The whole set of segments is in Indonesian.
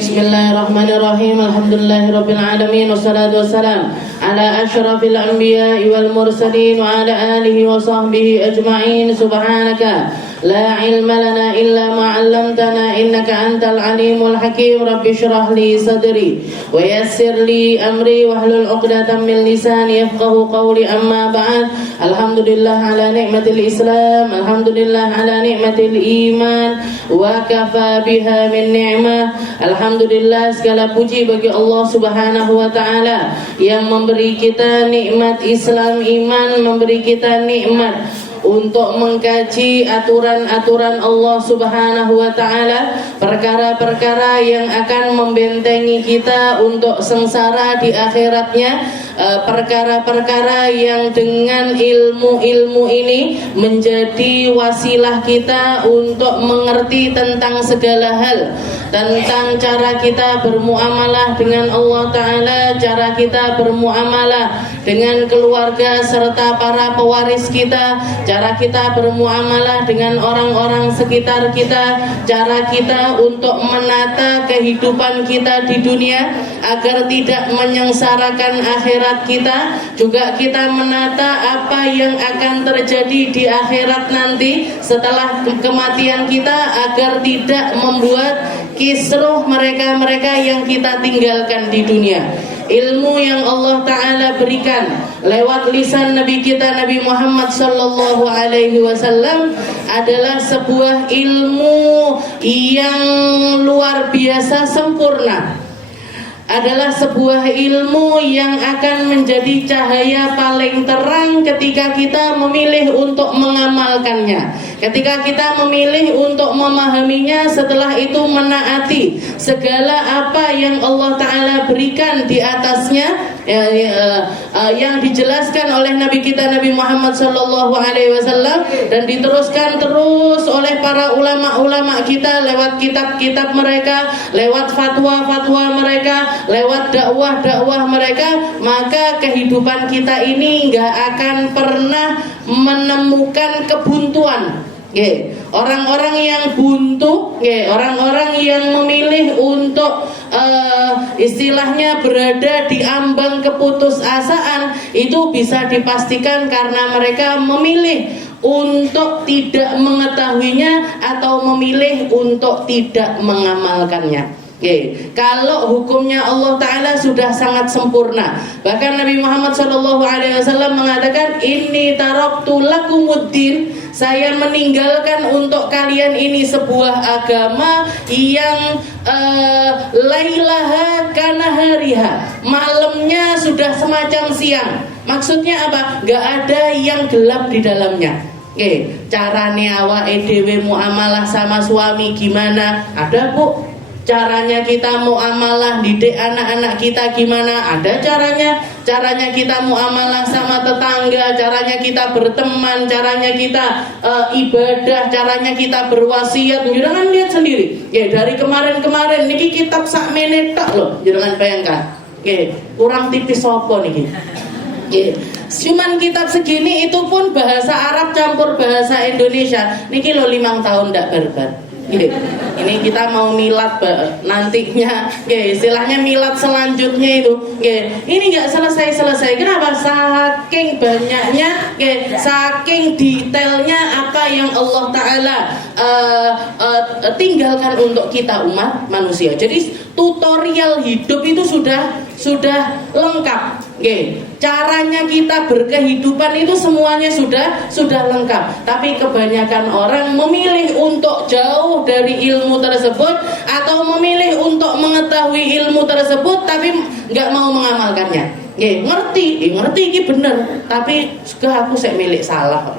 Bismillahirrahmanirrahim. Alhamdulillahirabbil alamin wassalatu wassalam ala asyrafil anbiya'i wal mursalin wa ala alihi wa sahbihi ajma'in. Subhanaka la ilma lana illa ma 'allamtana innaka antal alimul hakim. Rabbi shrah li sadri wa yassir li amri wahlul 'uqdatam min lisani yafqahu qawli. Amma ba'd. Alhamdulillah ala ni'matil Islam, alhamdulillah ala ni'matil iman, wa kafa biha min ni'mah. Alhamdulillah, segala puji bagi Allah Subhanahu wa taala yang memberi kita nikmat Islam iman, memberi kita nikmat untuk mengkaji aturan-aturan Allah Subhanahu wa taala, perkara-perkara yang akan membentengi kita untuk sengsara di akhiratnya, perkara-perkara yang dengan ilmu-ilmu ini menjadi wasilah kita untuk mengerti tentang segala hal, tentang cara kita bermuamalah dengan Allah taala, cara kita bermuamalah dengan keluarga serta para pewaris kita, cara kita bermuamalah dengan orang-orang sekitar kita, cara kita untuk menata kehidupan kita di dunia agar tidak menyengsarakan akhirat kita, juga kita menata apa yang akan terjadi di akhirat nanti setelah kematian kita agar tidak membuat kisruh mereka-mereka yang kita tinggalkan di dunia. Ilmu yang Allah Ta'ala berikan lewat lisan Nabi kita Nabi Muhammad Sallallahu Alaihi Wasallam adalah sebuah ilmu yang luar biasa sempurna, adalah sebuah ilmu yang akan menjadi cahaya paling terang ketika kita memilih untuk mengamalkannya, ketika kita memilih untuk memahaminya, setelah itu menaati segala apa yang Allah Ta'ala berikan di atasnya, yang dijelaskan oleh Nabi kita Nabi Muhammad Sallallahu Alaihi Wasallam dan diteruskan terus oleh para ulama-ulama kita lewat kitab-kitab mereka, lewat fatwa-fatwa mereka, lewat dakwah-dakwah mereka, maka kehidupan kita ini nggak akan pernah menemukan kebuntuan. Orang-orang yang buntu, orang-orang yang memilih untuk istilahnya berada di ambang keputusasaan, itu bisa dipastikan karena mereka memilih untuk tidak mengetahuinya atau memilih untuk tidak mengamalkannya. Kalau hukumnya Allah Ta'ala sudah sangat sempurna, bahkan Nabi Muhammad SAW mengatakan, Inni taraktu lakumuddin, saya meninggalkan untuk kalian ini sebuah agama yang lailaha kanahariha, malamnya sudah semacam siang. Maksudnya apa? Gak ada yang gelap di dalamnya. Carane awake dhewe muamalah sama suami gimana? Ada, Bu. Caranya kita muamalah didik anak-anak kita gimana? Ada caranya. Caranya kita muamalah sama tetangga, caranya kita berteman, caranya kita ibadah, caranya kita berwasiat. Jangan lihat sendiri. Dari kemarin-kemarin niki kitab sak menetak loh. Jangan bayangkan. Kurang tipis sopo niki. Cuman kitab segini itu pun bahasa Arab campur bahasa Indonesia. Niki lo 5 tahun ndak barbar. Ini kita mau milad nantinya, istilahnya milad selanjutnya itu, ini nggak selesai. Kenapa? Saking banyaknya, saking detailnya apa yang Allah Ta'ala tinggalkan untuk kita umat manusia. Jadi tutorial hidup itu sudah lengkap. Caranya kita berkehidupan itu semuanya sudah lengkap. Tapi kebanyakan orang memilih untuk jauh dari ilmu tersebut atau memilih untuk mengetahui ilmu tersebut tapi nggak mau mengamalkannya. Ngerti ini bener, tapi aku saya milik salah.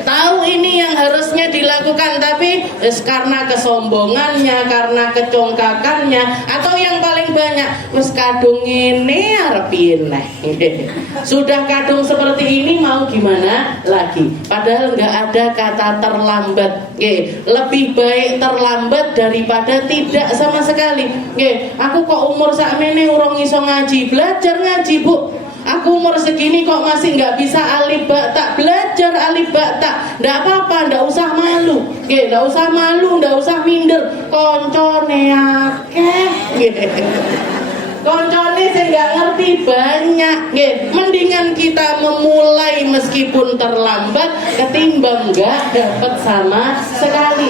Tahu ini yang harusnya dilakukan, tapi karena kesombongannya, karena kecongkakannya, atau yang paling banyak wis kadung ini arep pineh. Sudah kadung seperti ini mau gimana lagi? Padahal nggak ada kata terlambat. Lebih baik terlambat daripada tidak sama sekali. Aku kok umur sakmene urung iso ngaji, belajar ngaji, Bu. aku umur segini kok masih nggak bisa alif ba ta, belajar alif ba ta. Nggak apa-apa, nggak usah malu, nggak usah malu, nggak usah minder. Koncone akeh, koncone saya nggak ngerti banyak, mendingan kita memulai meskipun terlambat ketimbang nggak dapat sama sekali.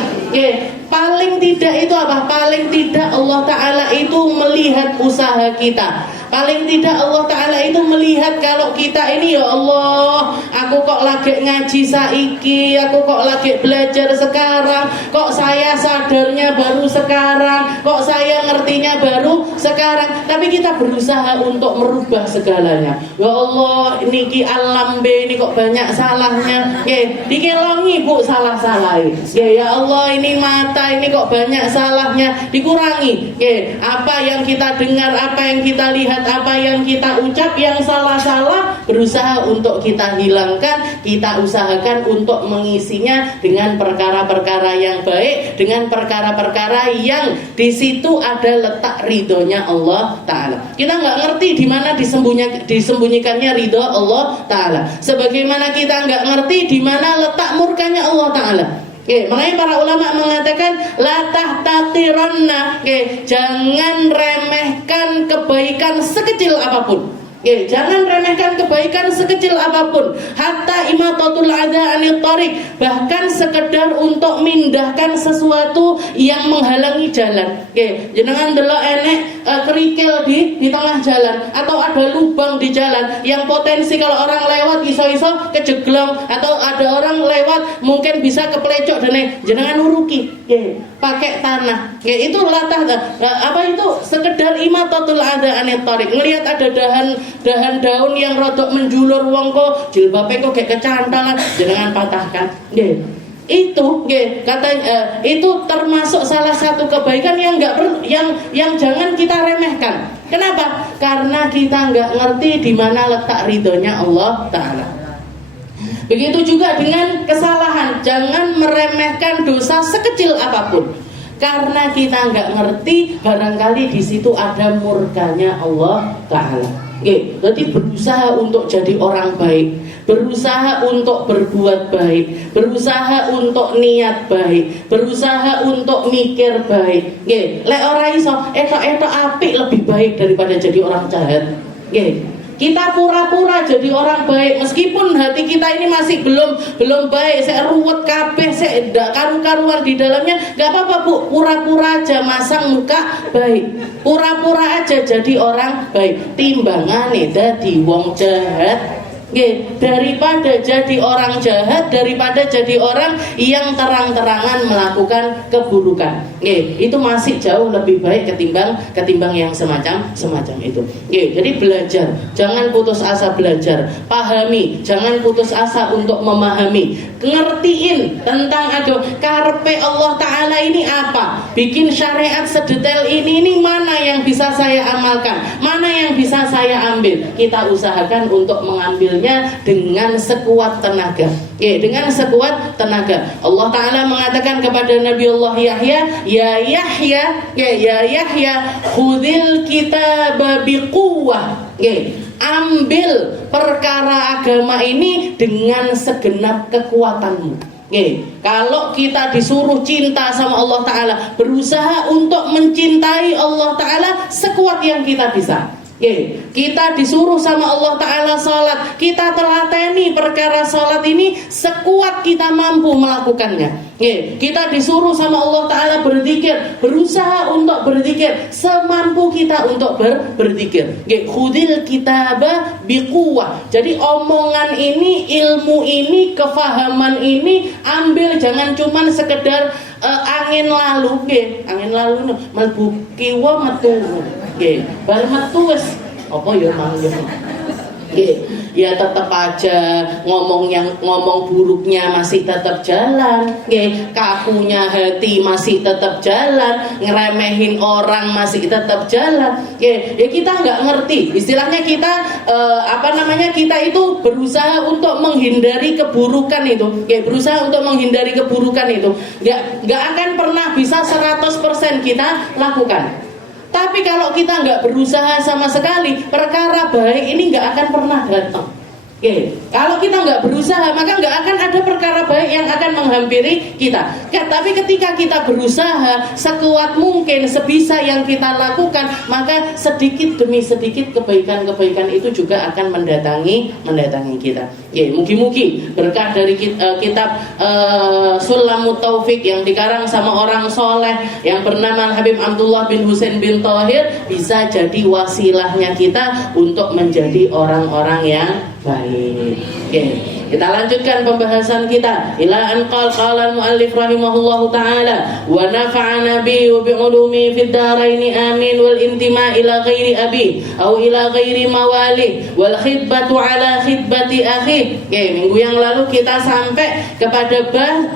Paling tidak itu apa? Paling tidak Allah Ta'ala itu melihat usaha kita. Paling tidak Allah Ta'ala itu melihat kalau kita ini, ya Allah, aku kok lagi ngaji saiki, aku kok lagi belajar sekarang, kok saya sadarnya baru sekarang, kok saya ngertinya baru sekarang. Tapi kita berusaha untuk merubah segalanya. Ya Allah, niki alam be ini kok banyak salahnya. Dikelongi Bu salah-salah. Ya Allah, ini mata ini kok banyak salahnya, dikurangi. Apa yang kita dengar, apa yang kita lihat, apa yang kita ucap yang salah-salah, berusaha untuk kita hilangkan. Kita usahakan untuk mengisinya dengan perkara-perkara yang baik, dengan perkara-perkara yang di situ ada letak ridhonya Allah Ta'ala. Kita nggak ngerti di mana disembunyikannya ridho Allah Ta'ala, sebagaimana kita nggak ngerti di mana letak murkanya Allah Ta'ala. Makanya para ulama mengatakan la tahtaqiranna, jangan remehkan kebaikan sekecil apapun. Jangan remehkan kebaikan sekecil apapun. Hatta imatatul adza anit thariq, bahkan sekedar untuk mindahkan sesuatu yang menghalangi jalan. Jenengan delok enek kerikil di tengah jalan, atau ada lubang di jalan yang potensi kalau orang lewat iso-iso kejeglong, atau ada orang lewat mungkin bisa keplecok dan jenengan uruki pakai tanah. Itu latah apa itu sekedar imatatul adza anit thariq. Ngelihat ada daun yang rodok menjulur, wong kok jilbabe kok kayak kecantalan, jenengan patahkan. Itu katanya itu termasuk salah satu kebaikan yang yang jangan kita remehkan. Kenapa? Karena kita nggak ngerti di mana letak ridhonya Allah Ta'ala. Begitu juga dengan kesalahan, jangan meremehkan dosa sekecil apapun. Karena kita nggak ngerti, barangkali di situ ada murkanya Allah Ta'ala. Jadi berusaha untuk jadi orang baik, berusaha untuk berbuat baik, berusaha untuk niat baik, berusaha untuk mikir baik. Lek ora iso, etok apik lebih baik daripada jadi orang jahat. Kita pura-pura jadi orang baik meskipun hati kita ini masih belum baik, saya ruwet kabeh, saya ndak karu-karuan di dalamnya. Gak apa-apa Bu, pura-pura aja masang muka baik, pura-pura aja jadi orang baik. Timbangane dadi wong jahat, daripada jadi orang jahat, daripada jadi orang yang terang-terangan melakukan keburukan. Itu masih jauh lebih baik ketimbang yang semacam itu. Jadi belajar, jangan putus asa belajar, pahami, jangan putus asa untuk memahami, ngertiin tentang karepe Allah Ta'ala ini apa, bikin syariat sedetail ini mana yang bisa saya amalkan, mana yang bisa saya ambil. Kita usahakan untuk mengambil dengan sekuat tenaga. Dengan sekuat tenaga. Allah Ta'ala mengatakan kepada Nabi Allah Yahya, ya Yahya, khudil kitaba biquwwah. Ambil perkara agama ini dengan segenap kekuatanmu. Kalau kita disuruh cinta sama Allah Ta'ala, berusaha untuk mencintai Allah Ta'ala sekuat yang kita bisa. Kita disuruh sama Allah Ta'ala sholat, kita telateni perkara sholat ini sekuat kita mampu melakukannya. Kita disuruh sama Allah Ta'ala berzikir, berusaha untuk berzikir semampu kita untuk berzikir. Khudil kitaba biquwwah. Jadi omongan ini, ilmu ini, kefahaman ini ambil, jangan cuman sekedar angin lalu. Angin lalu mlebu kiwa metu. Bar metu wis apa ya mangga. Ya tetap aja ngomong buruknya masih tetap jalan. Kakunya hati masih tetap jalan, ngeremehin orang masih tetap jalan. Ya kita nggak ngerti. Istilahnya kita kita itu berusaha untuk menghindari keburukan itu. Berusaha untuk menghindari keburukan itu. Nggak akan pernah bisa 100% kita lakukan. Tapi kalau kita nggak berusaha sama sekali, perkara baik ini nggak akan pernah datang. Oke, kalau kita nggak berusaha, maka nggak akan ada perkara baik yang akan menghampiri kita. Tapi ketika kita berusaha sekuat mungkin, sebisa yang kita lakukan, maka sedikit demi sedikit kebaikan-kebaikan itu juga akan mendatangi kita. Oke, mugi-mugi berkah dari kitab Sulamut Taufik yang dikarang sama orang soleh yang bernama Habib Abdullah bin Husain bin Thahir bisa jadi wasilahnya kita untuk menjadi orang-orang yang baik. Oke, kita lanjutkan pembahasan kita. Ila an qala al-muallif rahimahullahu taala wa nafa'ana bi wa bi ulumi fid dharain amin wal intima ila ghairi abi au ila ghairi mawali wal khidbatu ala khidbati akhi. Oke, minggu yang lalu kita sampai kepada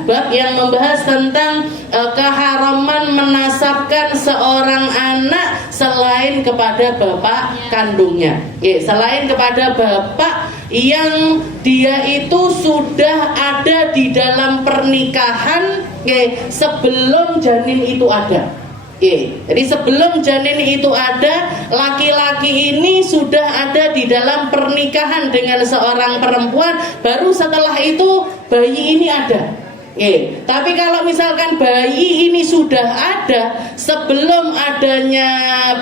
bab yang membahas tentang keharaman menasabkan seorang anak selain kepada bapak kandungnya. Oke, selain kepada bapak yang dia itu sudah ada di dalam pernikahan sebelum janin itu ada. Jadi sebelum janin itu ada, laki-laki ini sudah ada di dalam pernikahan dengan seorang perempuan, baru setelah itu bayi ini ada. Tapi kalau misalkan bayi ini sudah ada sebelum adanya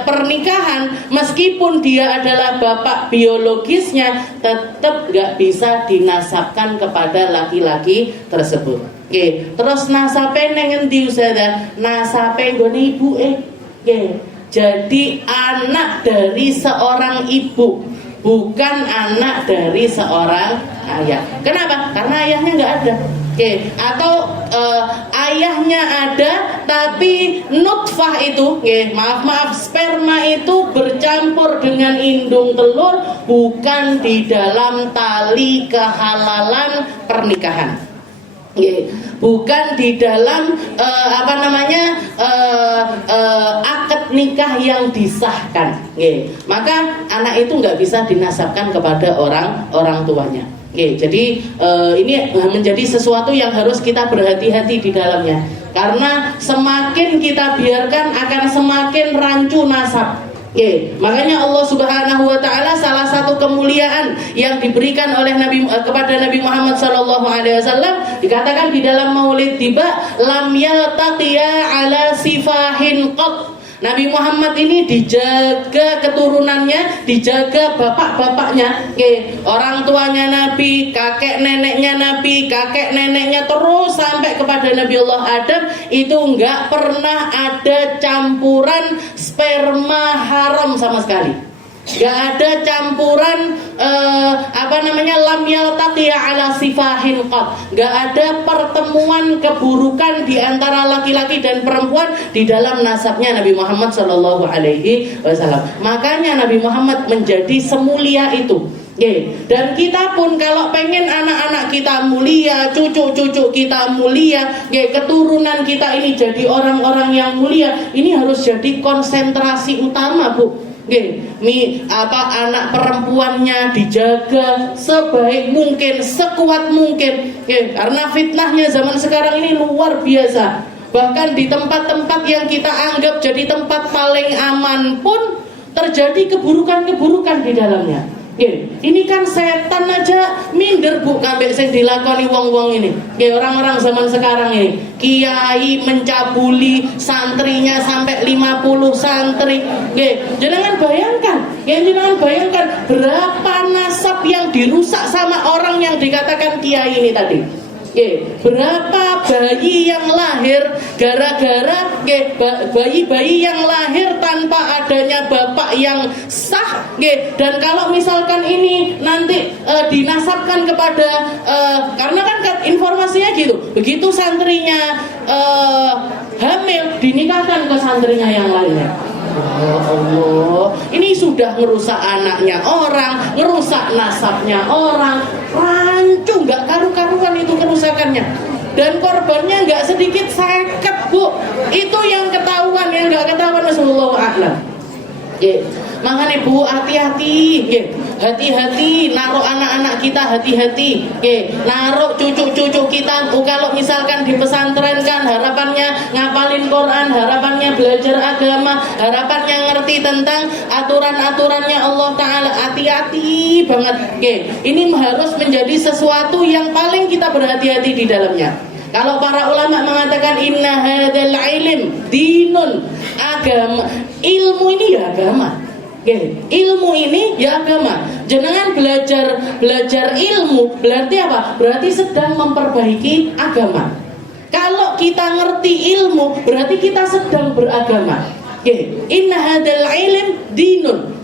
pernikahan, meskipun dia adalah bapak biologisnya, tetap gak bisa dinasabkan kepada laki-laki tersebut. Terus nasabe neng endi Ustazah? Nasabe nggone ibuke. Jadi anak dari seorang ibu, bukan anak dari seorang ayah. Kenapa? Karena ayahnya nggak ada. Atau ayahnya ada tapi nutfah itu, maaf sperma itu bercampur dengan indung telur, bukan di dalam tali kehalalan pernikahan. Bukan di dalam akad nikah yang disahkan. Maka anak itu nggak bisa dinasabkan kepada orang tuanya. Jadi ini menjadi sesuatu yang harus kita berhati-hati di dalamnya, karena semakin kita biarkan akan semakin rancu nasab. Makanya Allah Subhanahu wa taala, salah satu kemuliaan yang diberikan oleh kepada Nabi Muhammad sallallahu alaihi wasallam, dikatakan di dalam Maulid Tiba, lam yaltaqiya ala sifahin qat. Nabi Muhammad ini dijaga keturunannya, dijaga bapak-bapaknya, orang tuanya Nabi, kakek neneknya Nabi, kakek neneknya terus sampai kepada Nabi Allah Adam, itu enggak pernah ada campuran sperma haram sama sekali. Gak ada campuran lam yaltaqiya ala sifahin qat. Gak ada pertemuan keburukan di antara laki-laki dan perempuan di dalam nasabnya Nabi Muhammad sallallahu alaihi wasallam. Makanya Nabi Muhammad menjadi semulia itu. Dan kita pun kalau pengen anak-anak kita mulia, cucu-cucu kita mulia, keturunan kita ini jadi orang-orang yang mulia, ini harus jadi konsentrasi utama, Bu. Anak perempuannya dijaga sebaik mungkin, sekuat mungkin, karena fitnahnya zaman sekarang ini luar biasa. Bahkan di tempat-tempat yang kita anggap jadi tempat paling aman pun terjadi keburukan-keburukan di dalamnya. Ini kan setan aja minder, Bu, kabeh sing dilakoni wong-wong ini. Orang-orang zaman sekarang ini, kiai mencabuli santrinya sampai 50 santri. Jangan bayangkan berapa nasab yang dirusak sama orang yang dikatakan kiai ini tadi. Berapa bayi yang lahir gara-gara bayi-bayi yang lahir tanpa adanya bapak yang sah. Dan kalau misalkan ini nanti dinasabkan kepada karena kan informasinya gitu, begitu santrinya hamil dinikahkan ke santrinya yang lainnya. Ya Allah, ini sudah ngerusak anaknya orang, ngerusak nasabnya orang, rancu, nggak karu-karuan itu kerusakannya. Dan korbannya nggak sedikit, 50, Bu. Itu yang ketahuan, yang nggak ketahuan Rasulullah a'lam. Nggih. Makane Bu hati-hati nggih. Hati-hati naruh anak-anak kita, hati-hati nggih. Naruh cucu-cucu kita. Kalau misalkan di pesantren kan harapannya ngapalin Quran, harapannya belajar agama, harapannya ngerti tentang aturan-aturannya Allah Ta'ala. Hati-hati banget nggih. Ini harus menjadi sesuatu yang paling kita berhati-hati di dalamnya. Kalau para ulama mengatakan inna hadzal ilm dinun, agama, ilmu ini ya agama. Okay. Ilmu ini ya agama. Jenengan belajar ilmu berarti apa? Berarti sedang memperbaiki agama. Kalau kita ngerti ilmu berarti kita sedang beragama. Okay. Inna hadzal ilm dinun.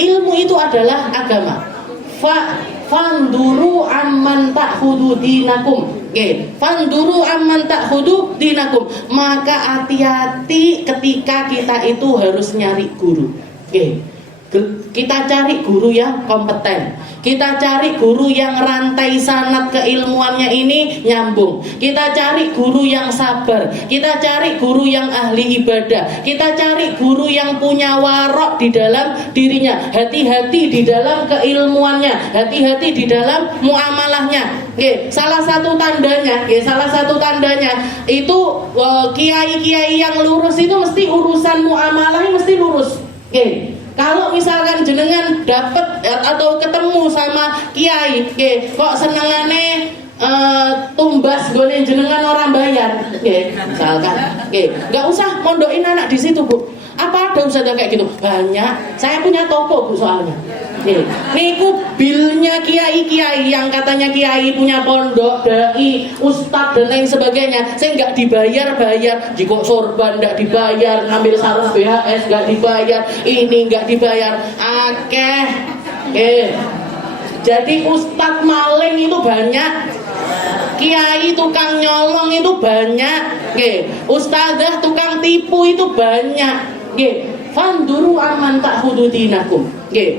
Ilmu itu adalah agama. Fanduru amman ta'khudu dinakum. Oke, fanduru amman ta'khudu dinakum. Maka hati-hati ketika kita itu harus nyari guru. Oke. Kita cari guru yang kompeten. Kita cari guru yang rantai sanad keilmuannya ini nyambung. Kita cari guru yang sabar. Kita cari guru yang ahli ibadah. Kita cari guru yang punya warok di dalam dirinya. Hati-hati di dalam keilmuannya. Hati-hati di dalam muamalahnya. Oke, salah satu tandanya itu kiai-kiai yang lurus itu mesti urusan muamalahnya mesti lurus. Oke. Kalau misalkan jenengan dapat atau ketemu sama kiai, kok senengane tumbas gone jenengan orang bayar, misalkan, nggak usah mondokin anak di situ Bu. Apa ada ustazah kayak gitu? Banyak. Saya punya toko Bu soalnya. Niku bilnya kiai-kiai yang katanya kiai punya pondok, dai, ustadz dan lain sebagainya, saya nggak dibayar, jika sorban nggak dibayar, ngambil sarung BHS nggak dibayar, ini nggak dibayar, Jadi ustadz maling itu banyak, kiai tukang nyolong itu banyak, ustazah tukang tipu itu banyak, Fanduru aman ta'khudu dinakum.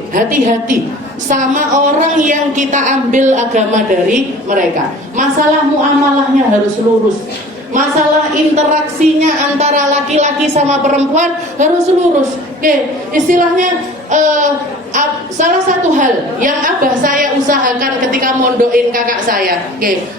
Hati-hati sama orang yang kita ambil agama dari mereka. Masalah muamalahnya harus lurus. Masalah interaksinya antara laki-laki sama perempuan harus lurus. Istilahnya salah satu hal yang abah saya usahakan ketika mondokin kakak saya.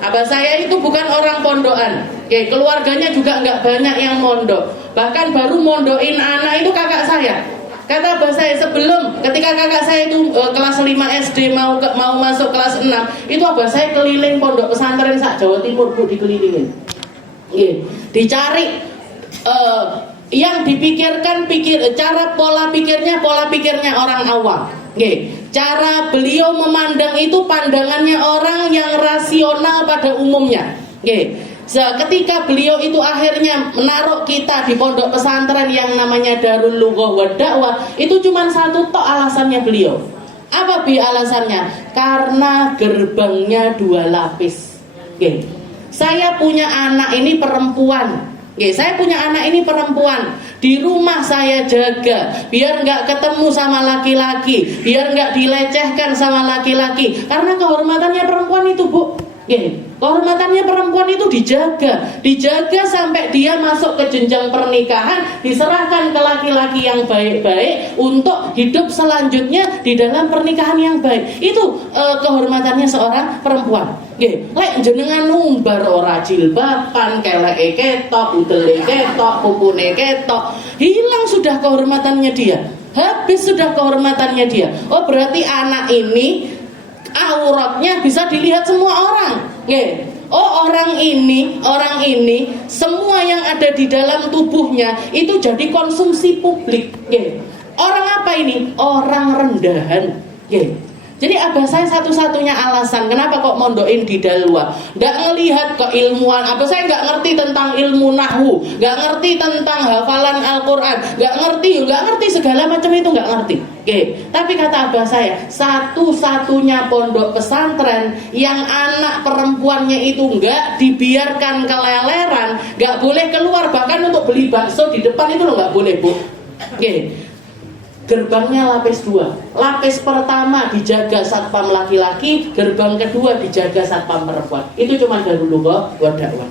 Abah saya itu bukan orang pondokan. Keluarganya juga nggak banyak yang mondok. Bahkan baru mondokin anak itu kakak saya. Kata abah saya sebelum ketika kakak saya itu kelas 5 SD mau masuk kelas 6, itu abah saya keliling pondok pesantren sak Jawa Timur Bu, dikelilingin. Dicari yang dipikirkan cara pola pikirnya orang awam. Cara beliau memandang itu pandangannya orang yang rasional pada umumnya. Ketika beliau itu akhirnya menaruh kita di pondok pesantren yang namanya Darul Lughah wa Dakwah, itu cuma satu tok alasannya beliau. Apa alasannya? Karena gerbangnya 2 lapis. Saya punya anak ini perempuan. Di rumah saya jaga biar nggak ketemu sama laki-laki, biar nggak dilecehkan sama laki-laki. Karena kehormatannya perempuan itu Bu. Kehormatannya perempuan itu dijaga sampai dia masuk ke jenjang pernikahan, diserahkan ke laki-laki yang baik-baik untuk hidup selanjutnya di dalam pernikahan yang baik. Itu kehormatannya seorang perempuan. Lek jenengan numbar ora jilbaban, keleke ketok, udele ketok, pupune ketok, hilang sudah kehormatannya dia. Habis sudah kehormatannya dia. Oh berarti anak ini auratnya bisa dilihat semua orang. Oh orang ini semua yang ada di dalam tubuhnya itu jadi konsumsi publik. Orang apa ini? Orang rendahan. Jadi abah saya satu-satunya alasan kenapa kok mondokin di Dalwa, nggak ngelihat keilmuan. Abah saya nggak ngerti tentang ilmu nahwu, nggak ngerti tentang hafalan Al-Quran, nggak ngerti segala macam itu, nggak ngerti. Tapi kata abah saya, satu-satunya pondok pesantren yang anak perempuannya itu nggak dibiarkan keleleran, nggak boleh keluar, bahkan untuk beli bakso di depan itu loh nggak boleh Bu. Gerbangnya lapis 2. Lapis pertama dijaga satpam laki-laki, gerbang kedua dijaga satpam perempuan. Itu cuma Darul Lughah wa Dakwah.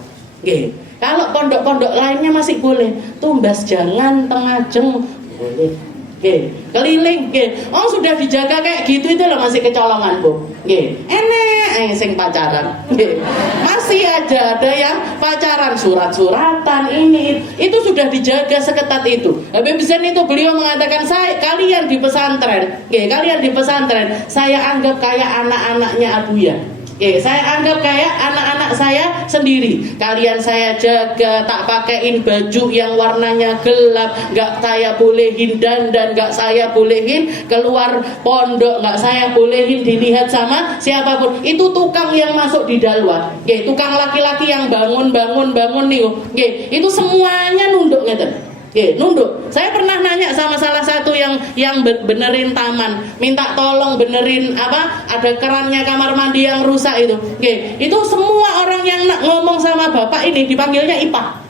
Kalau pondok-pondok lainnya masih boleh. Tumbas jangan, tengajeng, boleh. Oke, keliling, oke. Oh sudah dijaga kayak gitu itu loh masih kecolongan bu. Oke, enek sing pacaran. Oke, masih aja ada yang pacaran surat-suratan ini itu sudah dijaga seketat itu. Habib Zain itu beliau mengatakan kalian di pesantren, oke, kalian di pesantren saya anggap kayak anak-anaknya Abuya. Oke, saya anggap kayak anak-anak saya sendiri. Kalian saya jaga, tak pakaiin baju yang warnanya gelap, nggak saya bolehin dandan, nggak saya bolehin keluar pondok, nggak saya bolehin dilihat sama siapapun. Itu tukang yang masuk di dalwah. Oke, tukang laki-laki yang bangun nih. Oke, itu semuanya nunduk ngeten. Oke, nunduk. Saya pernah nanya sama salah satu yang benerin taman, minta tolong benerin ada kerannya kamar mandi yang rusak itu. Oke, itu semua orang yang ngomong sama bapak ini dipanggilnya Ipah.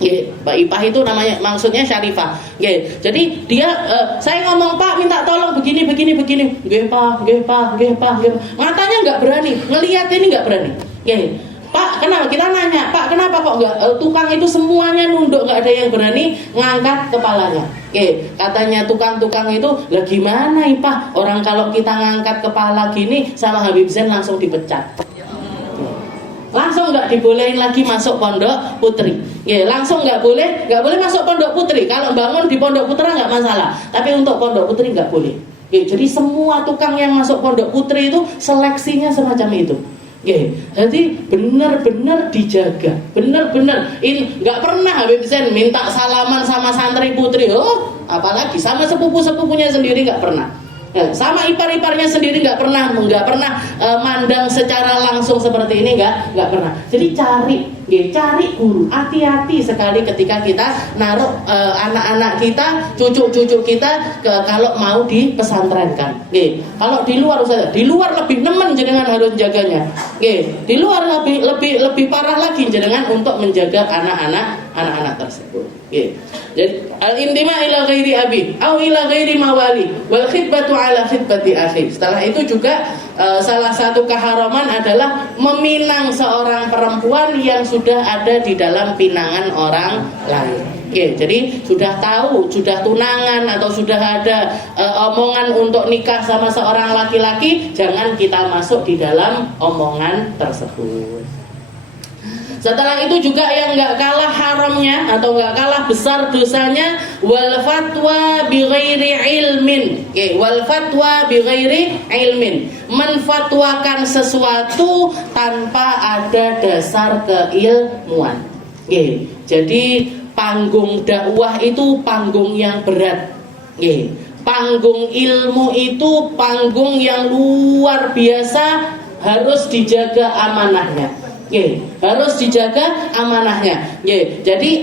Oke, Mbak Ipah itu namanya, maksudnya Syarifah. Oke, jadi dia saya ngomong Pak minta tolong begini. Nggih Pak. Matanya nggak berani, ngelihat ini nggak berani. Oke. Pak, kenapa? Kita nanya, Pak, kenapa kok nggak tukang itu semuanya nunduk, nggak ada yang berani ngangkat kepalanya? Oke, katanya tukang-tukang itu, lah gimana Pak? Orang kalau kita ngangkat kepala gini sama Habib Zain langsung dipecat. Langsung nggak dibolehin lagi masuk pondok putri. Ya, langsung nggak boleh masuk pondok putri. Kalau bangun di pondok putra nggak masalah, tapi untuk pondok putri nggak boleh. Ya, jadi semua tukang yang masuk pondok putri itu seleksinya semacam itu. Oke, jadi benar-benar dijaga, benar-benar. Ini nggak pernah Habib Zain minta salaman sama santri putri, apalagi sama sepupu-sepupunya sendiri nggak pernah. Sama ipar-iparnya sendiri nggak pernah mandang secara langsung seperti ini, nggak pernah. Jadi cari guru. Hati-hati sekali ketika kita naruh anak-anak kita, cucu-cucu kita kalau mau dipesantrenkan. Kalau di luar di luar lebih nemen jenengan harus jaganya. Di luar lebih parah lagi jenengan untuk menjaga anak-anak tersebut. Jadi al-intima ila ghairi abi au ila ghairi mawali wal khidbatu ala khidbati akhi. Setelah itu juga salah satu keharaman adalah meminang seorang perempuan yang sudah ada di dalam pinangan orang lain. Jadi sudah tahu, sudah tunangan atau sudah ada omongan untuk nikah sama seorang laki-laki, jangan kita masuk di dalam omongan tersebut. Setelah itu juga yang nggak kalah haramnya atau nggak kalah besar dosanya, wal fatwa bighairi ilmin. Wal fatwa bighairi ilmin, menfatwakan sesuatu tanpa ada dasar keilmuan. Jadi panggung dakwah itu panggung yang berat. Panggung ilmu itu panggung yang luar biasa, harus dijaga amanahnya. Harus dijaga amanahnya. Jadi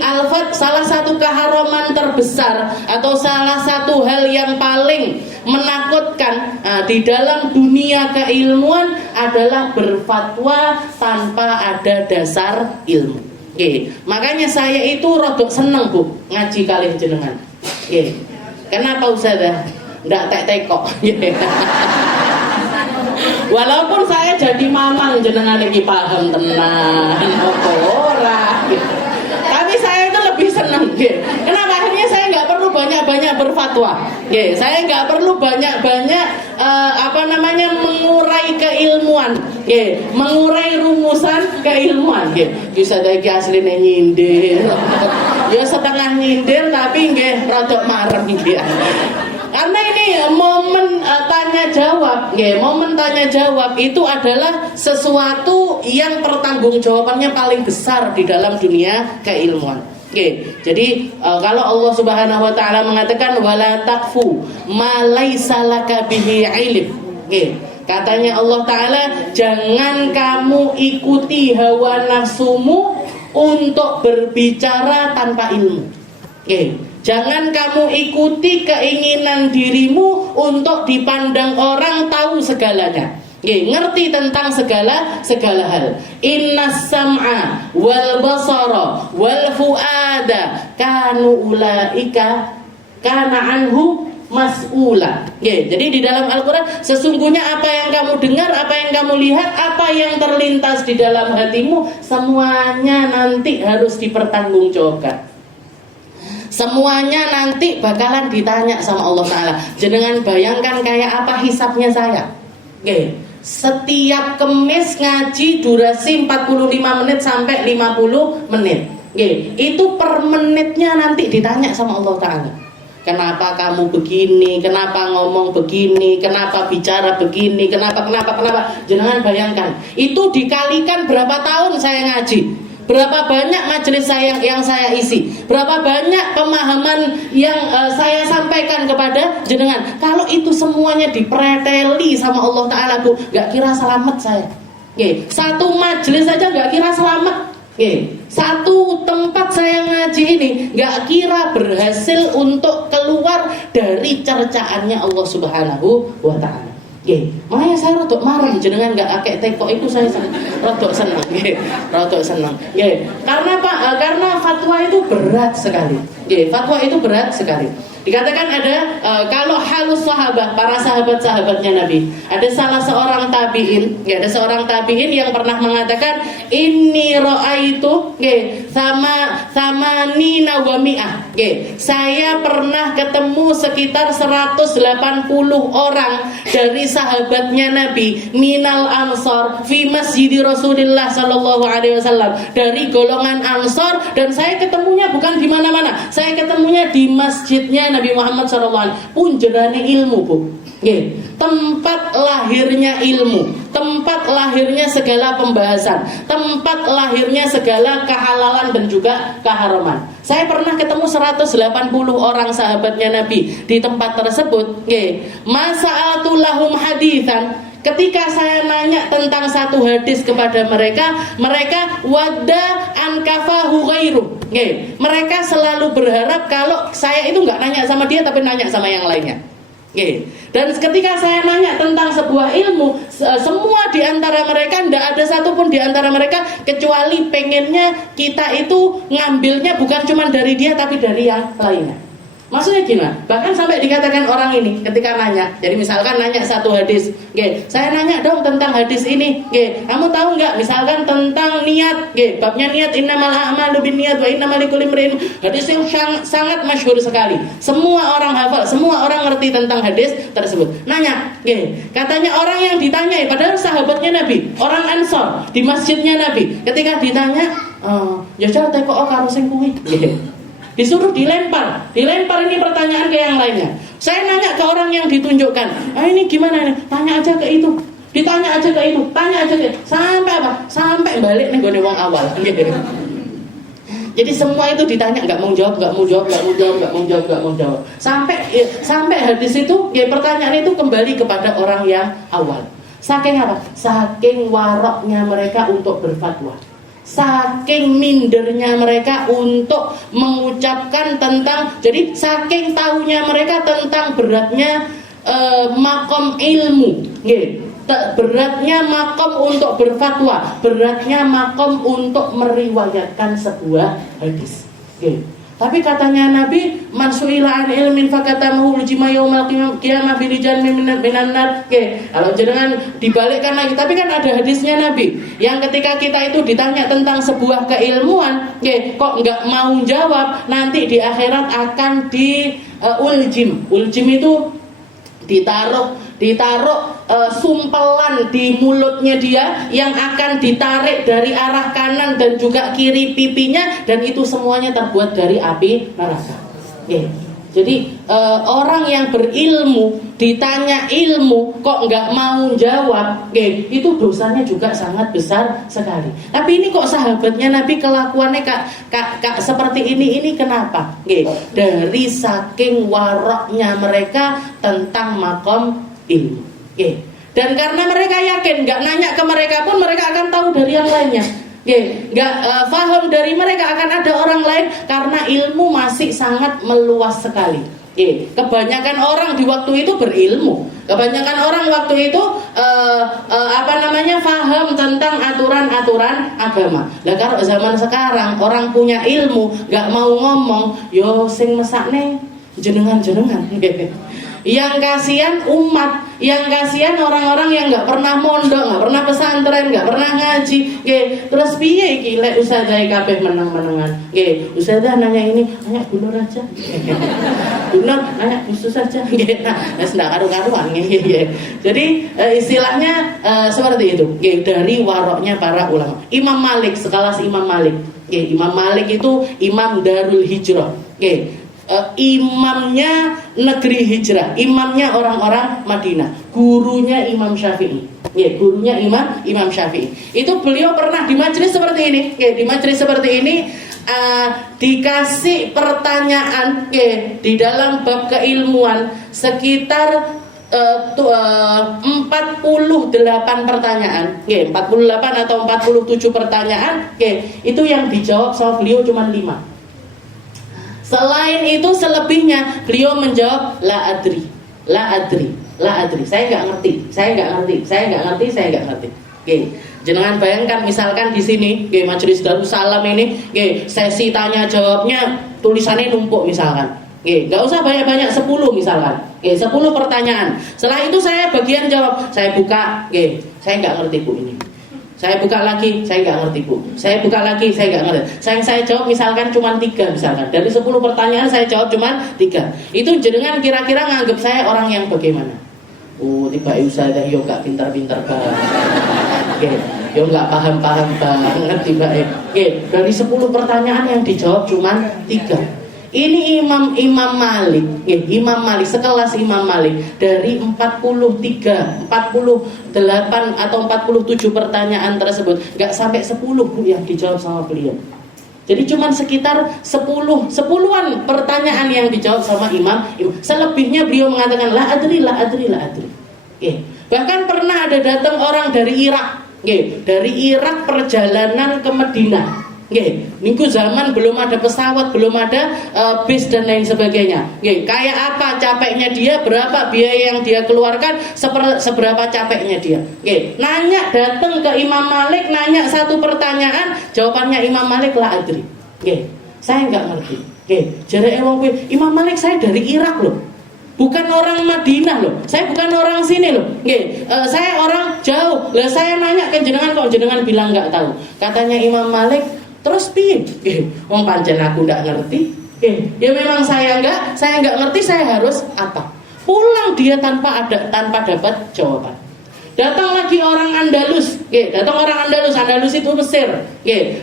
salah satu keharaman terbesar atau salah satu hal yang paling menakutkan di dalam dunia keilmuan adalah berfatwa tanpa ada dasar ilmu. Makanya saya itu rodok seneng Bu ngaji kali jenengan. Kenapa Ustazah? Ndak tek-tekok. Walaupun saya jadi mamang jenengan iki paham tenan apa ora. Tapi saya itu lebih seneng. Kenapa? Akhirnya saya nggak perlu banyak-banyak berfatwa. Saya nggak perlu banyak-banyak mengurai keilmuan. Mengurai rumusan keilmuan. Bisa iki asline nyindir. Ya setengah nyindir tapi nggih rada marem iki. Karena ini momen tanya jawab, momen tanya jawab itu adalah sesuatu yang pertanggungjawabannya paling besar di dalam dunia keilmuan. Jadi kalau Allah Subhanahu wa taala mengatakan wala taqfu ma laisa laka bihi ilm. Katanya Allah taala, jangan kamu ikuti hawa nafsumu untuk berbicara tanpa ilmu. Jangan kamu ikuti keinginan dirimu untuk dipandang orang tahu segalanya. Ngerti tentang segala hal. Innas sam'a wal basara wal fuada kanu ulaika kana anhu mas'ula. Jadi di dalam Al-Quran sesungguhnya apa yang kamu dengar, apa yang kamu lihat, apa yang terlintas di dalam hatimu, semuanya nanti harus dipertanggungjawabkan. Semuanya nanti bakalan ditanya sama Allah Ta'ala. Jenengan bayangkan kayak apa hisabnya saya. Oke. Setiap Kemis ngaji durasi 45 menit sampai 50 menit. Oke. Itu per menitnya nanti ditanya sama Allah Ta'ala. Kenapa kamu begini, kenapa ngomong begini, kenapa bicara begini, kenapa. Jangan bayangkan, itu dikalikan berapa tahun saya ngaji, berapa banyak majelis saya yang saya isi, berapa banyak pemahaman yang saya sampaikan kepada jenengan. Kalau itu semuanya dipreteli sama Allah Ta'ala, Bu, gak kira selamat saya. Satu majelis saja gak kira selamat. Satu tempat saya ngaji ini gak kira berhasil untuk keluar dari cercaannya Allah Subhanahu wa Ta'ala. Makanya saya rodok marah jenengan gak akeh teko itu, saya rodok senang. Rodok senang. Karena Pak, karena fatwa itu berat sekali. Fatwa itu berat sekali. Dikatakan ada kalau halus sahabat, para sahabat-sahabatnya Nabi, ada salah seorang tabi'in, ada seorang tabi'in yang pernah mengatakan inni ra'aitu sama nina wa mi'ah. Saya pernah ketemu sekitar 180 orang dari sahabatnya Nabi minal ansor fi masjid Rasulullah sallallahu alaihi wasallam, dari golongan Ansor, dan saya ketemunya bukan di mana-mana. Saya ketemunya di masjidnya Nabi Muhammad SAW. Punjerane ilmu, Bu. Tempat lahirnya ilmu, tempat lahirnya segala pembahasan, tempat lahirnya segala kehalalan dan juga keharaman. Saya pernah ketemu 180 orang sahabatnya Nabi di tempat tersebut. Masa'altu lahum haditsan. Ketika saya nanya tentang satu hadis kepada mereka, mereka wadda ankafahu ghairu. Mereka selalu berharap kalau saya itu nggak nanya sama dia, tapi nanya sama yang lainnya. Dan ketika saya nanya tentang sebuah ilmu, semua di antara mereka, tidak ada satupun di antara mereka kecuali pengennya kita itu ngambilnya bukan cuma dari dia, tapi dari yang lainnya. Maksudnya gimana? Bahkan sampai dikatakan orang ini ketika nanya, jadi misalkan nanya satu hadis, saya nanya dong tentang hadis ini, kamu tahu nggak? Misalkan tentang niat, babnya niat, innamal a'malu binniyat wa innamal likulli imrin. Hadis yang sangat masyhur sekali, semua orang hafal, semua orang ngerti tentang hadis tersebut. Nanya, katanya orang yang ditanya, padahal sahabatnya Nabi, orang Ansor di masjidnya Nabi, ketika ditanya, ya jauh teko karo sing kuwi. Disuruh dilempar ini pertanyaan ke yang lainnya. Saya nanya ke orang yang ditunjukkan, ini gimana nih? Tanya aja ke itu, ditanya aja ke itu, tanya aja ke itu. Sampai apa? Sampai balik nih gone wong awal. Jadi semua itu ditanya, nggak mau jawab. Sampai hadis itu, pertanyaan itu kembali kepada orang yang awal. Saking apa? Saking waroknya mereka untuk berfatwa. Saking mindernya mereka untuk mengucapkan tentang, jadi saking tahunya mereka tentang beratnya makom ilmu, beratnya makom untuk berfatwa, beratnya makom untuk meriwayatkan sebuah hadis. Tapi katanya Nabi, man su'ila an ilmin fakatamahu ujima yaumal qiyamah bilijan minan nar. Kalau jangan dibalikkan lagi, tapi kan ada hadisnya Nabi yang ketika kita itu ditanya tentang sebuah keilmuan, kok nggak mau jawab, nanti di akhirat akan di uljim. Uljim itu ditaruh sumpelan di mulutnya dia yang akan ditarik dari arah kanan dan juga kiri pipinya, dan itu semuanya terbuat dari api neraka. Jadi orang yang berilmu ditanya ilmu kok nggak mau jawab, itu dosanya juga sangat besar sekali. Tapi ini kok sahabatnya Nabi kelakuannya kak seperti ini kenapa? Dari saking waroknya mereka tentang makom ilmu. Dan karena mereka yakin nggak nanya ke mereka pun mereka akan tahu dari yang lainnya. Nggak paham dari mereka akan ada orang lain, karena ilmu masih sangat meluas sekali. Kebanyakan orang di waktu itu berilmu. Kebanyakan orang waktu itu paham tentang aturan-aturan agama. Lah kalau zaman sekarang orang punya ilmu nggak mau ngomong, yo sing mesakne jenengan. Yang kasihan umat, yang kasihan orang-orang yang nggak pernah mondok, nggak pernah pesantren, nggak pernah ngaji. Nggih, terus piye iki lek ustazah kabeh meneng-menengan. Nggih, ustazah nanya ini, nanya Gunur aja. Gunur, nanya khusus saja. Nggih, nah, wis ndak karu-karuan nggih. Jadi istilahnya seperti itu. Nggih, dari waroknya para ulama. Imam Malik, sekelas Imam Malik. Nggih, Imam Malik itu imam Darul Hijrah. Nggih. Imamnya negeri hijrah, imamnya orang-orang Madinah, gurunya Imam Syafi'i. Ya, gurunya Imam Syafi'i. Itu beliau pernah di majelis seperti ini. Ya, di majelis seperti ini dikasih pertanyaan di dalam bab keilmuan sekitar 48 pertanyaan, 48 atau 47 pertanyaan, itu yang dijawab sama beliau cuma 5. Selain itu selebihnya beliau menjawab la adri. Saya nggak ngerti. Oke, jangan bayangkan misalkan di sini, majelis Darussalam ini, sesi tanya jawabnya tulisannya numpuk misalkan. Nggak usah banyak-banyak, 10 misalkan. 10 pertanyaan. Setelah itu saya bagian jawab, saya buka, saya nggak ngerti Bu ini. Saya buka lagi, saya nggak ngerti Bu. Saya buka lagi, saya nggak ngerti. Saya jawab misalkan cuma 3 misalkan. Dari 10 pertanyaan saya jawab cuma 3. Itu jenengan kira-kira nganggep saya orang yang bagaimana? Oh, tiba ustazah yo nggak pintar-pintar banget. Yo nggak paham-paham banget tiba. Dari 10 pertanyaan yang dijawab cuma 3. Ini Imam Malik, Imam Malik, sekelas Imam Malik. Dari 48 atau 47 pertanyaan tersebut, gak sampai 10 yang dijawab sama beliau. Jadi cuma sekitar 10-an pertanyaan yang dijawab sama Imam. Selebihnya beliau mengatakan la adri. Bahkan pernah ada datang orang dari Irak, dari Irak perjalanan ke Madinah. Niku zaman belum ada pesawat, belum ada bis dan lain sebagainya. Kayak apa capeknya dia, berapa biaya yang dia keluarkan, seberapa capeknya dia. Nanya datang ke Imam Malik, nanya satu pertanyaan, jawabannya Imam Malik la adri. Saya nggak ngerti. Jare wong Imam Malik, saya dari Irak loh. Bukan orang Madinah loh. Saya bukan orang sini loh. Saya orang jauh. Lah saya nanya ke jenengan kok jenengan bilang nggak tahu. Katanya Imam Malik, terus piye? Wong pancen aku ndak ngerti. Ya memang saya nggak ngerti, saya harus apa? Pulang dia tanpa dapat jawaban. Datang lagi orang Andalus. Andalus itu Mesir.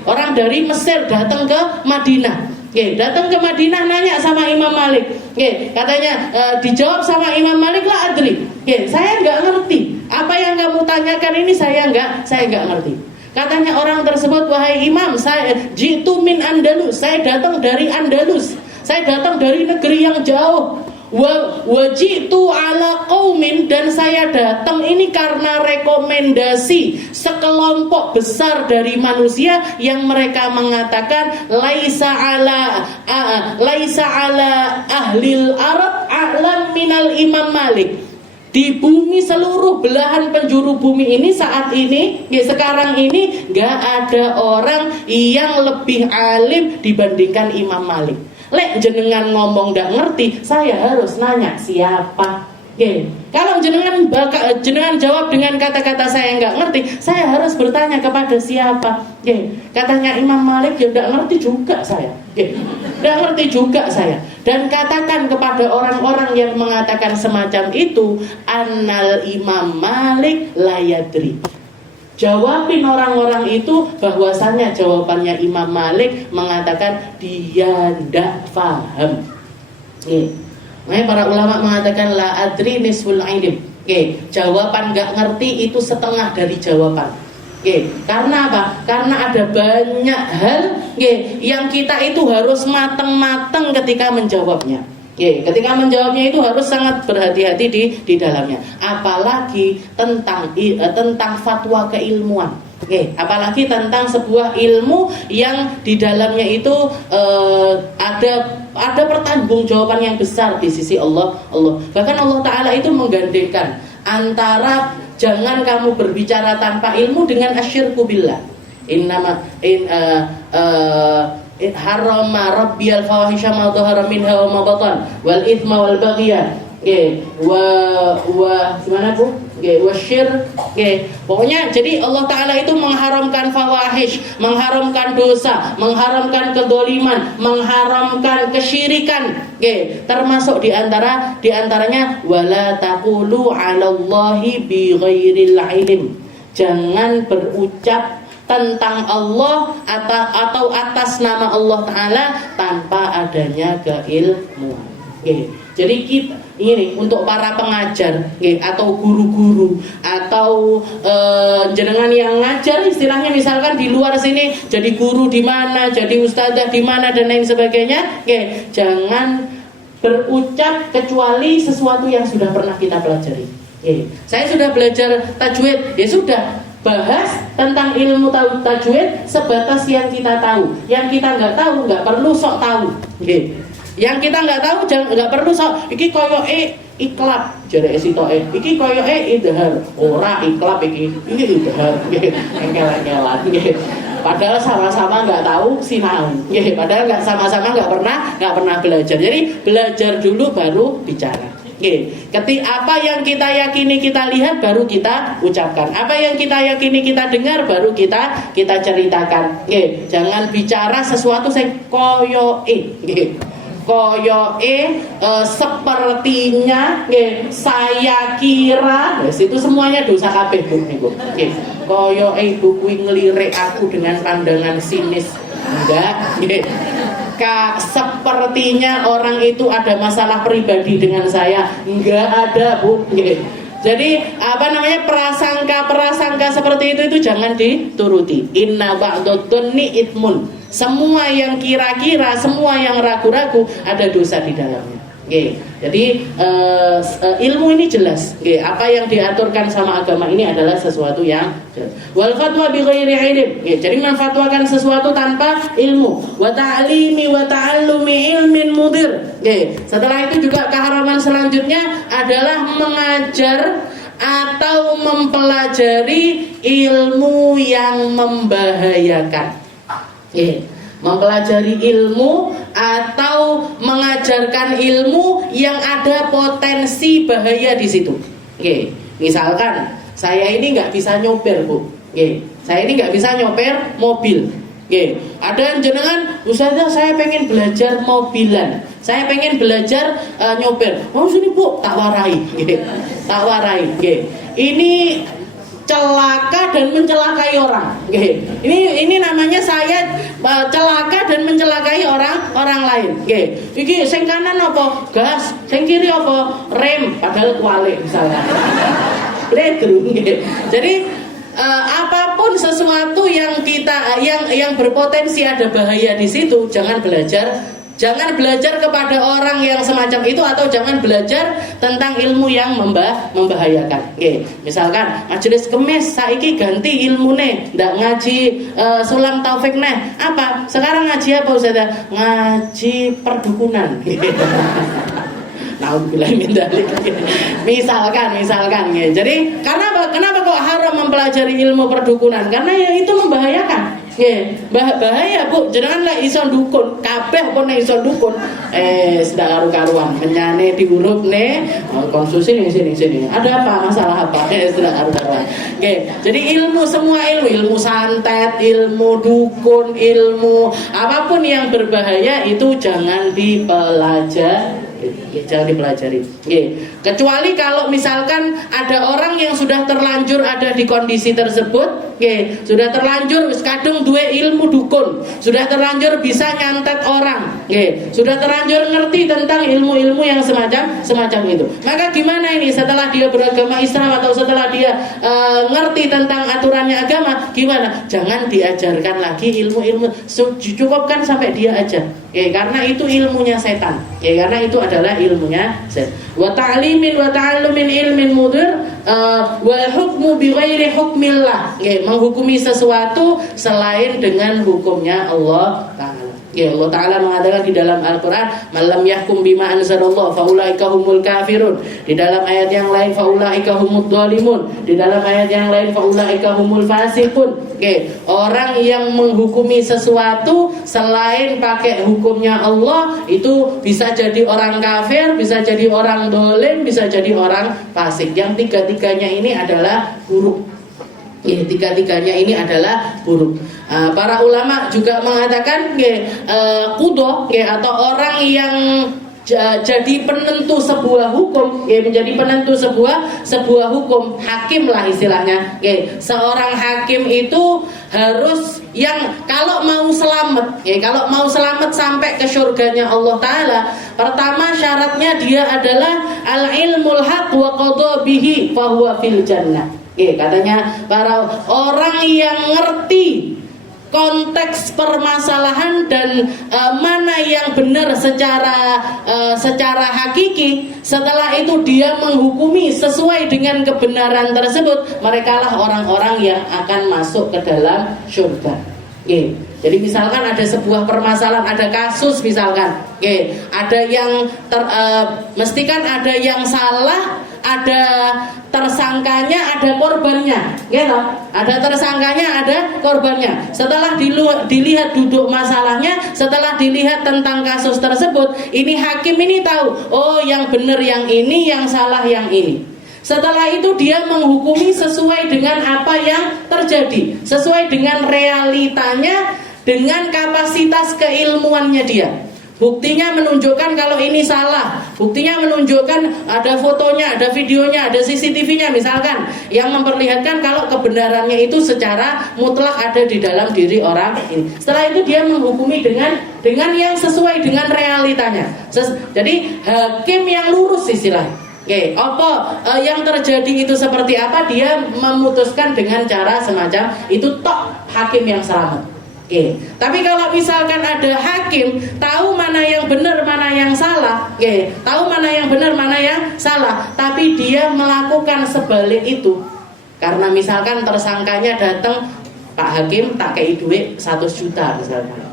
Orang dari Mesir datang ke Madinah. Datang ke Madinah nanya sama Imam Malik. Katanya dijawab sama Imam Malik la adri. Saya nggak ngerti. Apa yang kamu tanyakan ini saya nggak ngerti. Katanya orang tersebut, wahai Imam, saya jitu min Andalus, saya datang dari Andalus, saya datang dari negeri yang jauh. Wajitu ala qaumin, dan saya datang ini karena rekomendasi sekelompok besar dari manusia yang mereka mengatakan laisa ala ahlil arab a'lam minal Imam Malik. Di bumi seluruh belahan penjuru bumi ini saat ini, sekarang ini gak ada orang yang lebih alim dibandingkan Imam Malik. Lek jenengan ngomong gak ngerti, saya harus nanya siapa. Kalau jenengan jawab dengan kata-kata saya nggak ngerti, saya harus bertanya kepada siapa. Katanya Imam Malik, ya nggak ngerti juga saya. Nggak ngerti juga saya. Dan katakan kepada orang-orang yang mengatakan semacam itu, annal Imam Malik layadri. Jawabin orang-orang itu bahwasannya jawabannya Imam Malik mengatakan dia tidak paham. Makanya para ulama mengatakan la adri nisful ilm. Jawaban nggak ngerti itu setengah dari jawaban. Karena apa? Karena ada banyak hal yang kita itu harus matang-matang ketika menjawabnya. Ketika menjawabnya itu harus sangat berhati-hati di dalamnya. Apalagi tentang fatwa keilmuan. Apalagi tentang sebuah ilmu yang di dalamnya itu ada pertanggungjawaban yang besar di sisi Allah. Bahkan Allah Ta'ala itu menggandengkan antara jangan kamu berbicara tanpa ilmu dengan asyirku billah. Harrama rabbiyal fawahisha ma dhahara minha wa ma batan wal ithma wal baghya Nggih, gimana Bu? Nggih, wasyir. Nggih. Pokoknya jadi Allah Taala itu mengharamkan fawahish, mengharamkan dosa, mengharamkan kedoliman, mengharamkan kesyirikan. Nggih, termasuk diantaranya wala taqulu 'alallahi bighairil ilm. Jangan berucap tentang Allah atau atas nama Allah Ta'ala tanpa adanya keilmuan. Jadi kita ini untuk para pengajar atau guru-guru atau jenengan yang ngajar, istilahnya misalkan di luar sini jadi guru di mana, jadi ustadzah di mana dan lain sebagainya, jangan berucap kecuali sesuatu yang sudah pernah kita pelajari. Saya sudah belajar tajwid, ya sudah, bahas tentang ilmu tajwid sebatas yang kita tahu. Yang kita nggak tahu nggak perlu sok tahu. Yang kita nggak tahu nggak perlu sok. Iki koyo iklab, jare sitoke. Iki koyo idhar, ora iklab iki idhar. Engkel-engkelan. Padahal sama-sama nggak tahu sinau. Padahal sama-sama nggak pernah belajar. Jadi belajar dulu baru bicara. Apa yang kita yakini kita lihat baru kita ucapkan. Apa yang kita yakini kita dengar baru kita ceritakan. Jangan bicara sesuatu yang sepertinya, saya kira, itu semuanya dosa kabeh Bu niku. Koyoke Bu kuwi ngelirik aku dengan pandangan sinis. Enggak, sepertinya orang itu ada masalah pribadi dengan saya. Enggak ada Bu. Jadi prasangka seperti itu jangan dituruti. Inna ba'dadh-dhanni itsmun. Semua yang kira-kira, semua yang ragu-ragu ada dosa di dalamnya. Jadi ilmu ini jelas. Apa yang diaturkan sama agama ini adalah sesuatu yang jelas. Wal fatwa bi ghairi ilm. Jadi menfatwakan sesuatu tanpa ilmu. Wa ta'limi wa ta'allumi ilmin mudir. Setelah itu juga keharaman selanjutnya adalah mengajar atau mempelajari ilmu yang membahayakan. Mempelajari ilmu atau mengajarkan ilmu yang ada potensi bahaya di situ. Misalkan saya ini nggak bisa nyopir Bu. Saya ini nggak bisa nyopir mobil. Ada yang jenengan, Ustazah saya pengen belajar mobilan, saya pengen belajar nyopir. Mau sini Bu, tak warai. Tak warai. Ini celaka dan mencelakai orang. Ini namanya saya celaka dan mencelakai orang lain. Iki sing kanan apa? Gas, sing kiri apa? Rem, padahal kualik misalnya. Jadi apapun sesuatu yang yang berpotensi ada bahaya di situ, jangan belajar kepada orang yang semacam itu, atau jangan belajar tentang ilmu yang membahayakan. Misalkan majelis kemis saiki ganti ilmune, ndak ngaji sulam taufik neh. Apa? Sekarang ngaji apa Ustazah? Ngaji perdukunan. Nauzubillah min dzalik. Misalkan. Jadi kenapa kok haram mempelajari ilmu perdukunan? Karena ya itu membahayakan. Bahaya Bu, jenengan lek iso dukun, kabeh pun iso dukun. Sedak karu-karuan, menyane diurupne, konsulsi ning sini. Ada apa? Masalah apa? Sedak karu-karuan. Jadi semua ilmu santet, ilmu dukun, ilmu apapun yang berbahaya itu jangan dipelajari. Jangan dipelajari. Kecuali kalau misalkan ada orang yang sudah terlanjur ada di kondisi tersebut, sudah terlanjur kadung duwe ilmu dukun, sudah terlanjur bisa nyantet orang, sudah terlanjur ngerti tentang ilmu-ilmu yang semacam itu. Maka gimana ini setelah dia beragama Islam atau setelah dia ngerti tentang aturannya agama, gimana? Jangan diajarkan lagi ilmu-ilmu, cukupkan sampai dia aja. Karena itu ilmunya setan. Karena itu adalah ilmunya setan. Wa ta'limin wa ta'allumin ilmin mudir, wal hukmu bi ghairi hukmillah. Menghukumi sesuatu selain dengan hukumnya Allah Ta'ala. Ya, Allah Ta'ala mengatakan di dalam Al-Quran, "Malam yahkum bima anzalallah faulaika humul kafirun." Di dalam ayat yang lain, "Faulaika humud dhalimun." Di dalam ayat yang lain, "Faulaika humul fasiqun." Oke, orang yang menghukumi sesuatu selain pakai hukumnya Allah itu bisa jadi orang kafir, bisa jadi orang dolim, bisa jadi orang fasik. Yang tiga-tiganya ini adalah buruk. Ya, tiga-tiganya ini adalah buruk. Para ulama juga mengatakan qudho atau orang yang jadi penentu sebuah hukum, menjadi penentu sebuah hukum, hakim lah istilahnya. Seorang hakim itu harus yang kalau mau selamat sampai ke surganya Allah Ta'ala, pertama syaratnya dia adalah al-ilmul haq wa qadha bihi fahuwa fil jannah. Katanya para orang yang ngerti konteks permasalahan dan mana yang benar secara hakiki, setelah itu dia menghukumi sesuai dengan kebenaran tersebut, merekalah orang-orang yang akan masuk ke dalam surga. Jadi misalkan ada sebuah permasalahan, ada kasus misalkan, ada yang mestikan ada yang salah, ada tersangkanya, ada korbannya, gitu. Ada tersangkanya, ada korbannya. Setelah dilihat duduk masalahnya, setelah dilihat tentang kasus tersebut, ini hakim ini tahu, oh yang benar yang ini, yang salah yang ini. Setelah itu dia menghukumi sesuai dengan apa yang terjadi, sesuai dengan realitanya, dengan kapasitas keilmuannya dia. Buktinya menunjukkan kalau ini salah, buktinya menunjukkan ada fotonya, ada videonya, ada CCTV-nya misalkan, yang memperlihatkan kalau kebenarannya itu secara mutlak ada di dalam diri orang ini. Setelah itu dia menghukumi dengan yang sesuai dengan realitanya. Jadi hakim yang lurus istilahnya. Yang terjadi itu seperti apa, dia memutuskan dengan cara semacam itu, tok hakim yang selamat. Tapi kalau misalkan ada hakim tahu mana yang benar mana yang salah, tahu mana yang benar mana yang salah, tapi dia melakukan sebalik itu, karena misalkan tersangkanya datang, Pak Hakim tak kei duit 100 juta misalkan,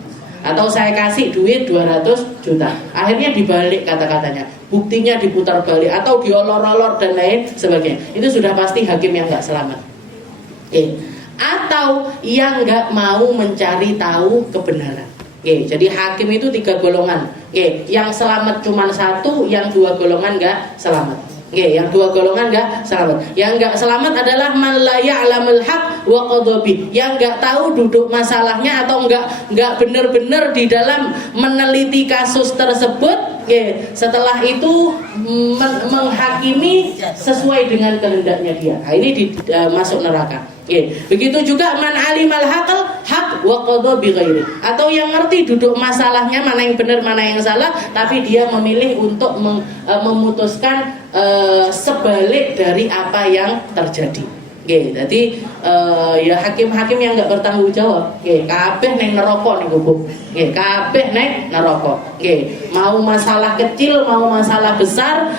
atau saya kasih duit 200 juta, akhirnya dibalik kata-katanya, buktinya diputar balik atau diolor-olor dan lain sebagainya, itu sudah pasti hakim yang nggak selamat. Atau yang nggak mau mencari tahu kebenaran. Jadi hakim itu 3 golongan. Yang selamat cuma 1, yang 2 golongan nggak selamat. Yang 2 golongan nggak selamat. Yang nggak selamat adalah man la ya'lamul haq wa qadha bih, yang nggak tahu duduk masalahnya atau nggak benar-benar di dalam meneliti kasus tersebut. Setelah itu menghakimi sesuai dengan kehendaknya dia. Nah, ini masuk neraka. Begitu juga man alimal haq wa qadha bi ghairi, atau yang ngerti duduk masalahnya mana yang benar mana yang salah, tapi dia memilih untuk memutuskan sebalik dari apa yang terjadi. Jadi ya hakim-hakim yang nggak bertanggung jawab, kabeh neng neraka ning hukum, kabeh neng neraka. Mau masalah kecil mau masalah besar,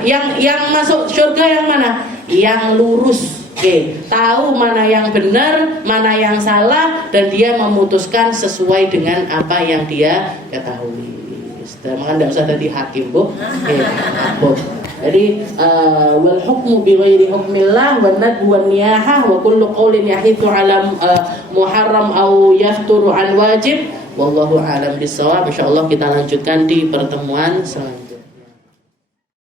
yang masuk surga yang mana? Yang lurus. Tahu mana yang benar, mana yang salah, dan dia memutuskan sesuai dengan apa yang dia ketahui. Maka tidak usah jadi hakim, Bu. Jadi wal hukmu bi ghairi hukmillah wan nadbu wan niyahah wa kullu qawlin yahitu ala muharram aw yafturu an wajib, wallahu a'lam bissawab. Insyaallah kita lanjutkan di pertemuan selanjutnya.